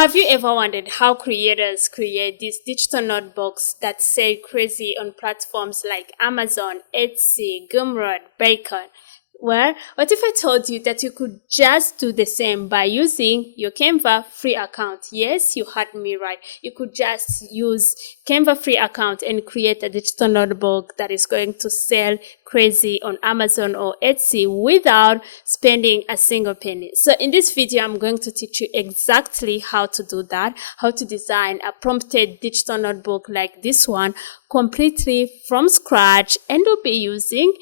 Have you ever wondered how creators create these digital notebooks that sell crazy on platforms like Amazon, Etsy, Gumroad, Bacon? Well, what if I told you that you could just do the same by using your Canva free account? Yes, you heard me right. You could just use Canva free account and create a digital notebook that is going to sell crazy on Amazon or Etsy without spending a single penny. So in this video, I'm going to teach you exactly how to do that, how to design a prompted digital notebook like this one completely from scratch, and we'll be using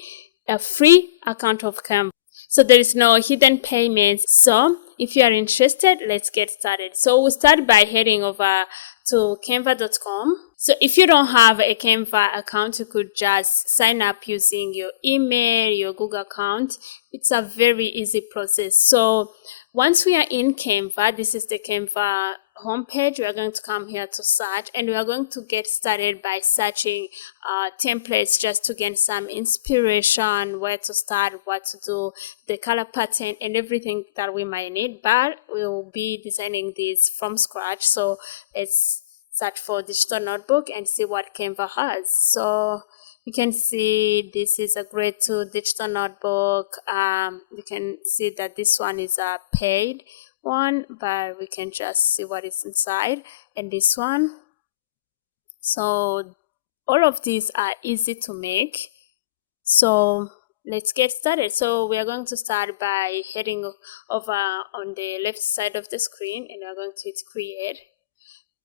a free account of Canva. So there is no hidden payments. So if you are interested, let's get started. So we'll start by heading over to canva.com. So if you don't have a Canva account, you could just sign up using your email, your Google account. It's a very easy process. So once we are in Canva, this is the Canva homepage. We are going to come here to search, and we are going to get started by searching templates just to gain some inspiration, where to start, what to do, the color pattern, and everything that we might need. But we'll be designing this from scratch. So let's search for digital notebook and see what Canva has. So you can see this is a grade 2 digital notebook. You can see that this one is a paid one, but we can just see what is inside. And this one, so all of these are easy to make. So let's get started. So we are going to start by heading over on the left side of the screen, and we're going to hit create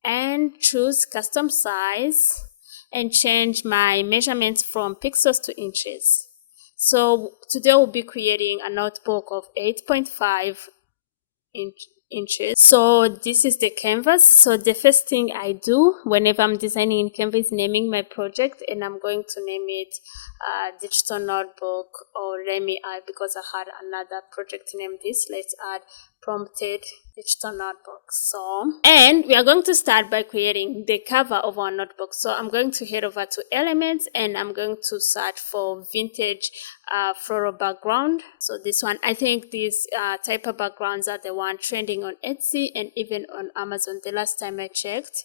and choose custom size and change my measurements from pixels to inches. So today we'll be creating a notebook of 8.5 inches. So this is the canvas. So the first thing I do whenever I'm designing in Canva is naming my project, and I'm going to name it digital notebook, or let me add, because I had another project named this, let's add prompted digital notebook. So, and we are going to start by creating the cover of our notebook. So I'm going to head over to elements, and I'm going to search for vintage floral background. So this one, I think these type of backgrounds are the one trending on Etsy and even on Amazon the last time I checked.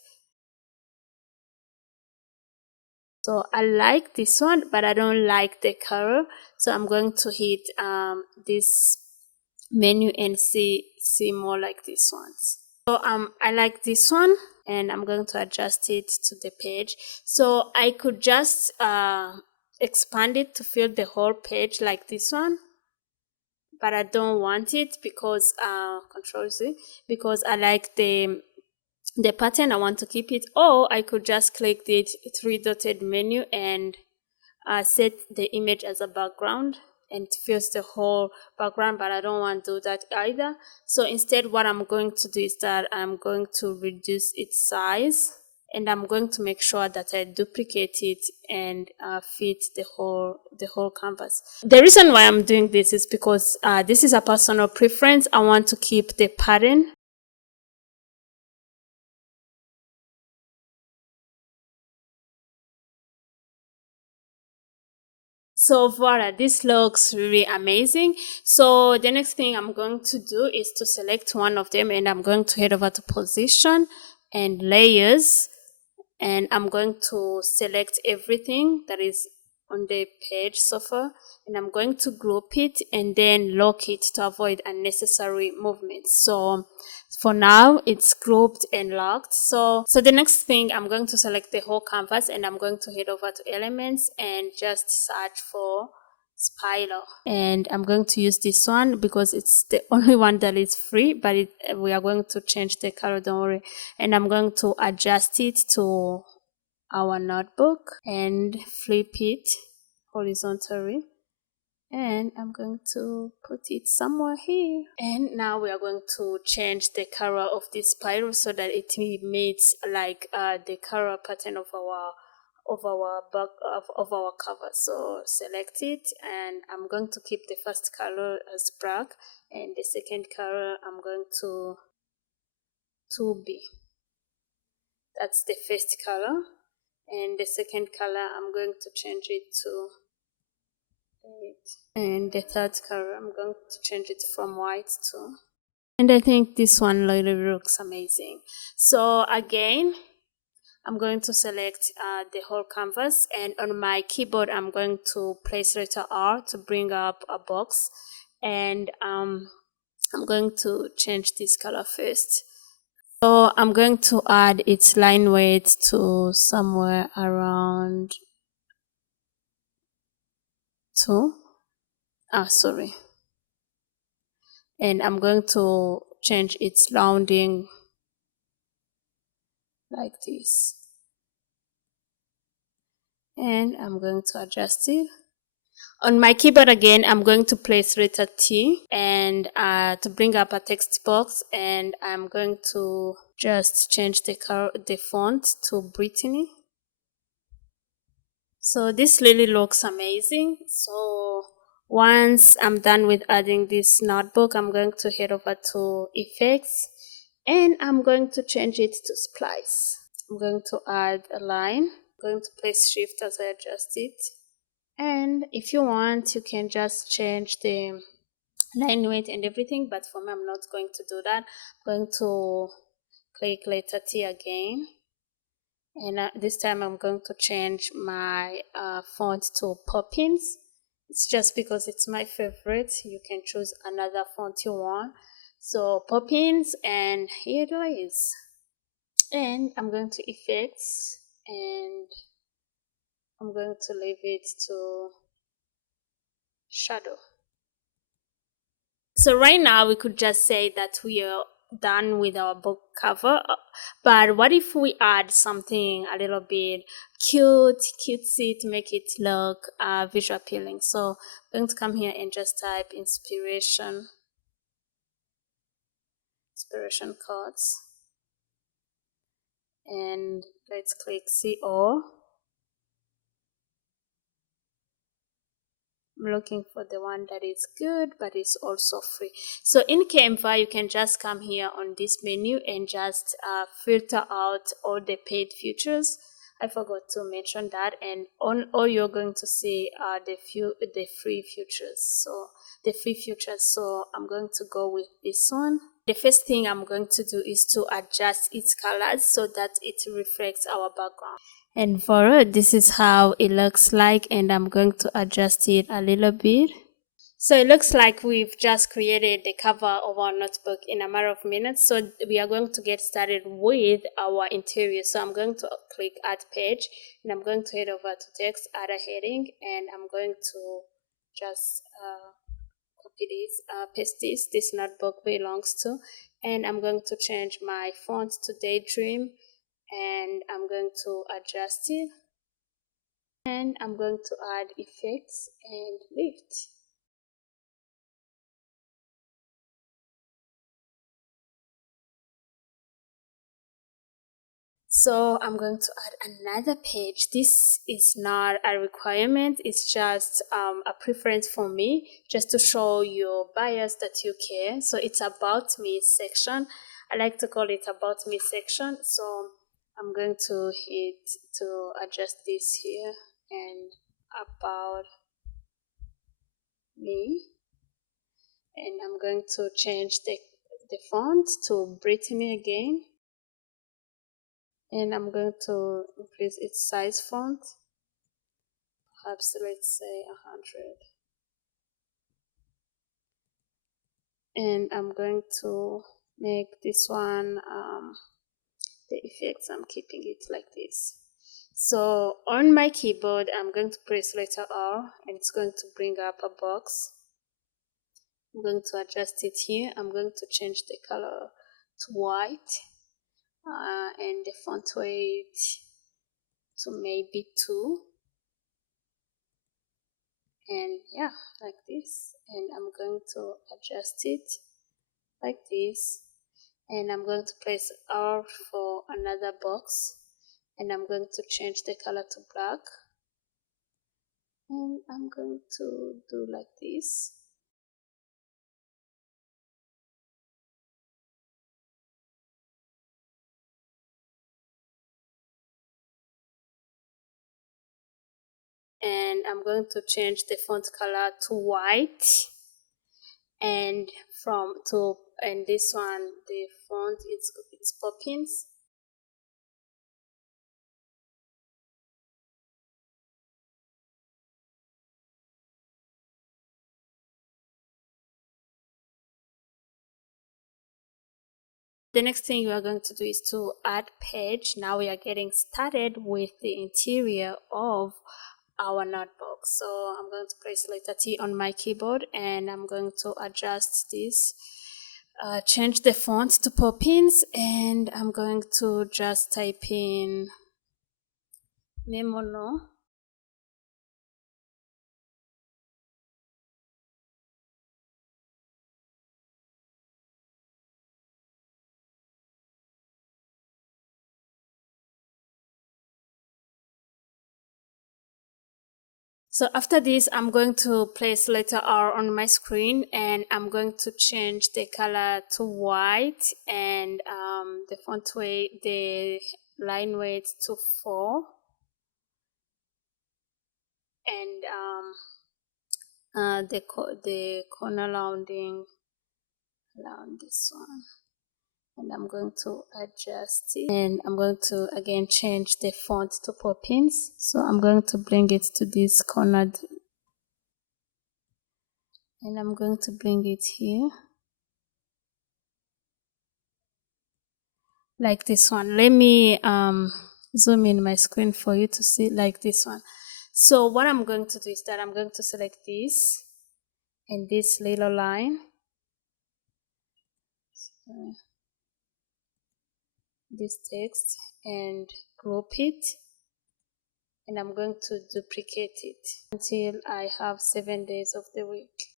So I like this one, but I don't like the color. So I'm going to hit this menu and see more like these ones. So I like this one, and I'm going to adjust it to the page. So I could just expand it to fill the whole page like this one, but I don't want it because Control Z, because I like the pattern. I want to keep it. Or I could just click the three-dotted menu and set the image as a background, and it fills the whole background, but I don't want to do that either. So instead, what I'm going to do is that I'm going to reduce its size, and I'm going to make sure that I duplicate it and fit the whole canvas. The reason why I'm doing this is because this is a personal preference. I want to keep the pattern. So voila, this looks really amazing. So the next thing I'm going to do is to select one of them, and I'm going to head over to position and layers, and I'm going to select everything that is on the page so far, and I'm going to group it and then lock it to avoid unnecessary movements. So for now it's grouped and locked. So the next thing, I'm going to select the whole canvas, and I'm going to head over to elements and just search for spiral, and I'm going to use this one because it's the only one that is free, but we are going to change the color, don't worry. And I'm going to adjust it to our notebook and flip it horizontally, and I'm going to put it somewhere here. And now we are going to change the color of this spiral so that it meets like the color pattern of our cover. So select it, and I'm going to keep the first color as black, and the second color I'm going to 2B. That's the first color, and the second color I'm going to change it to 8, and the third color I'm going to change it from white to And I think this one really looks amazing. So again, I'm going to select the whole canvas, and on my keyboard I'm going to place letter R to bring up a box, and I'm going to change this color first. So I'm going to add its line weight to somewhere around 2. Sorry. And I'm going to change its rounding like this. And I'm going to adjust it. On my keyboard again, I'm going to place letter T and to bring up a text box, and I'm going to just change the font to Brittany. So this really looks amazing. So once I'm done with adding this notebook, I'm going to head over to effects, and I'm going to change it to splice. I'm going to add a line. I'm going to place shift as I adjust it. And if you want, you can just change the line weight and everything, but for me, I'm not going to do that. I'm going to click letter T again, and this time I'm going to change my font to Poppins. It's just because it's my favorite. You can choose another font you want. So Poppins, and here it is. And I'm going to effects, and I'm going to leave it to shadow. So right now we could just say that we are done with our book cover, but what if we add something a little bit cutesy to make it look visual appealing? So I'm going to come here and just type inspiration cards, and let's click CO. I'm looking for the one that is good but is also free. So in Canva, you can just come here on this menu and just filter out all the paid features. I forgot to mention that, and on all you're going to see are the free features. So I'm going to go with this one. The first thing I'm going to do is to adjust its colors so that it reflects our background. And for it, this is how it looks like, and I'm going to adjust it a little bit. So it looks like we've just created the cover of our notebook in a matter of minutes. So we are going to get started with our interior. So I'm going to click add page, and I'm going to head over to text, add a heading, and I'm going to just copy this, paste this notebook belongs to, and I'm going to change my font to Daydream, and I'm going to adjust it, and I'm going to add effects and lift. So I'm going to add another page. This is not a requirement, it's just a preference for me, just to show your buyers that you care. So it's about me section. I like to call it about me section. So I'm going to hit to adjust this here, and about me, and I'm going to change the font to Brittany again, and I'm going to increase its size font, perhaps let's say 100, and I'm going to make this one the effects, I'm keeping it like this. So on my keyboard I'm going to press letter R, and it's going to bring up a box. I'm going to adjust it here. I'm going to change the color to white, and the font weight to maybe 2, and yeah, like this. And I'm going to adjust it like this, and I'm going to press R for another box, and I'm going to change the color to black, and I'm going to do like this. And I'm going to change the font color to white, and from to and this one, the font, it's Poppins. The next thing we are going to do is to add page. Now we are getting started with the interior of our notebook. So I'm going to press letter T on my keyboard and I'm going to adjust this. Change the font to Poppins and I'm going to just type in Memono. So after this, I'm going to place letter R on my screen and I'm going to change the color to white and the font weight, the line weight to 4 and the corner rounding around this one. And I'm going to adjust it and I'm going to again change the font to Poppins. So I'm going to bring it to this corner and I'm going to bring it here like this one. Let me zoom in my screen for you to see like this one. So what I'm going to do is that I'm going to select this and this little line, this text, and group it, and I'm going to duplicate it until I have 7 days of the week.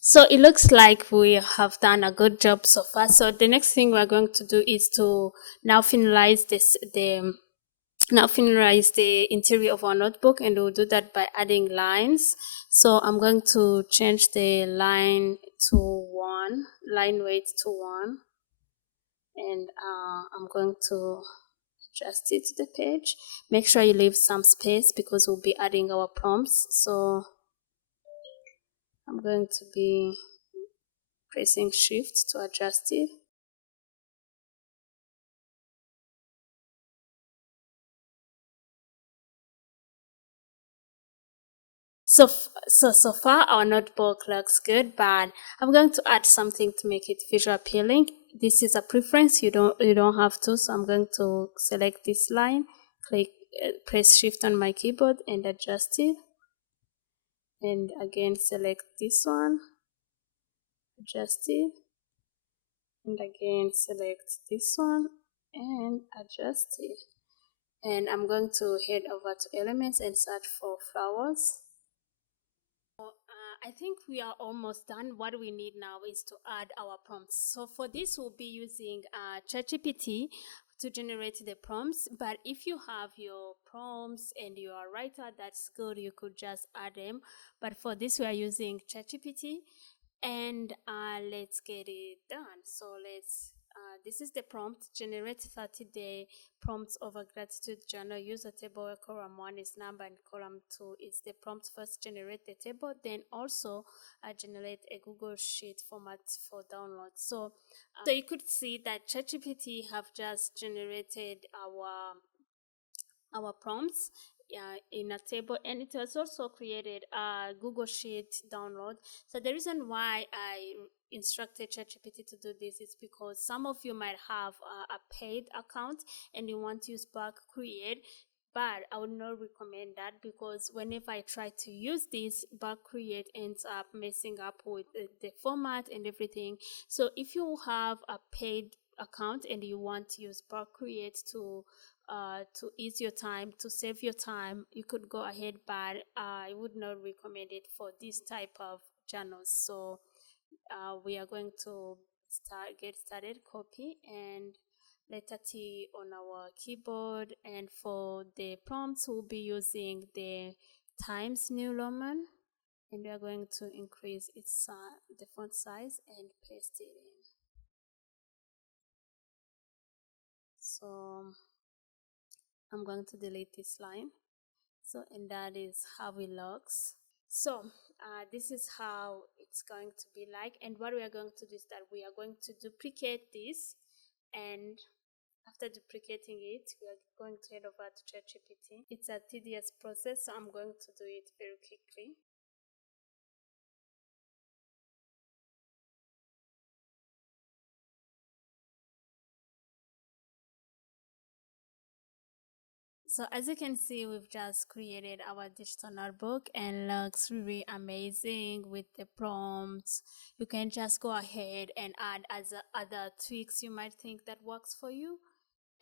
So it looks like we have done a good job so far. So the next thing we're going to do is to now finalize the interior of our notebook, and we'll do that by adding lines. So I'm going to change the line to 1, line weight to 1, and I'm going to adjust it to the page. Make sure you leave some space because we'll be adding our prompts. So I'm going to be pressing shift to adjust it. So far our notebook looks good, but I'm going to add something to make it visual appealing. This is a preference, you don't have to. So I'm going to select this line, click, press shift on my keyboard and adjust it, and again select this one, adjust it, and again select this one and adjust it. And I'm going to head over to elements and search for flowers. I think we are almost done. What we need now is to add our prompts. So for this, we'll be using ChatGPT to generate the prompts. But if you have your prompts and you are a writer, that's good. You could just add them. But for this, we are using ChatGPT, and let's get it done. So this is the prompt: generate 30-day prompts of a gratitude journal. Use a table where column 1 is number and column 2 is the prompt. First generate the table, then also generate a Google Sheet format for download. So you could see that ChatGPT have just generated our prompts in a table, and it has also created a Google Sheet download. So the reason why I instructed ChatGPT to do this is because some of you might have a paid account and you want to use Bulk Create, but I would not recommend that because whenever I try to use this, Bulk Create ends up messing up with the format and everything. So if you have a paid account and you want to use Bulk Create to ease your time, to save your time, you could go ahead, but I would not recommend it for this type of journals. So we are going to get started. Copy and letter T on our keyboard, and for the prompts we'll be using the Times New Roman, and we are going to increase the font size and paste it in. So I'm going to delete this line. So, and that is how it looks. So this is how it's going to be like, and what we are going to do is that we are going to duplicate this, and after duplicating it we are going to head over to ChatGPT. It's a tedious process, so I'm going to do it very quickly. So as you can see, we've just created our digital notebook and looks really amazing with the prompts. You can just go ahead and add as other tweaks you might think that works for you.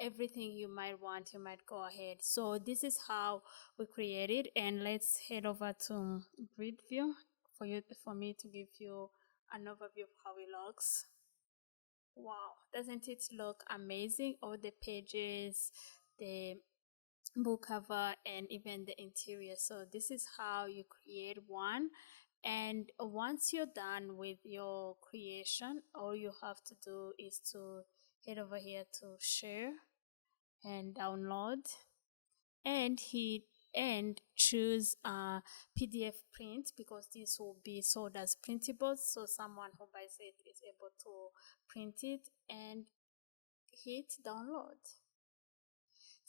Everything you might want, you might go ahead. So this is how we created, and let's head over to grid view for me to give you an overview of how it looks. Wow, doesn't it look amazing? All the pages, the book cover, and even the interior. So this is how you create one, and once you're done with your creation, all you have to do is to head over here to share and download, and hit and choose PDF print, because this will be sold as printables, so someone who buys it is able to print it, and hit download.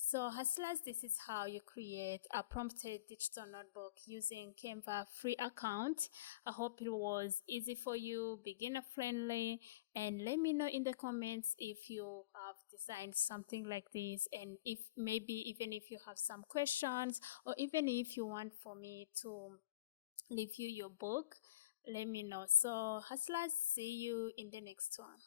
So hustlers, this is how you create a prompted digital notebook using Canva free account. I hope it was easy for you, beginner friendly, and let me know in the comments if you have designed something like this, and if maybe even if you have some questions, or even if you want for me to review your book, let me know. So hustlers, see you in the next one.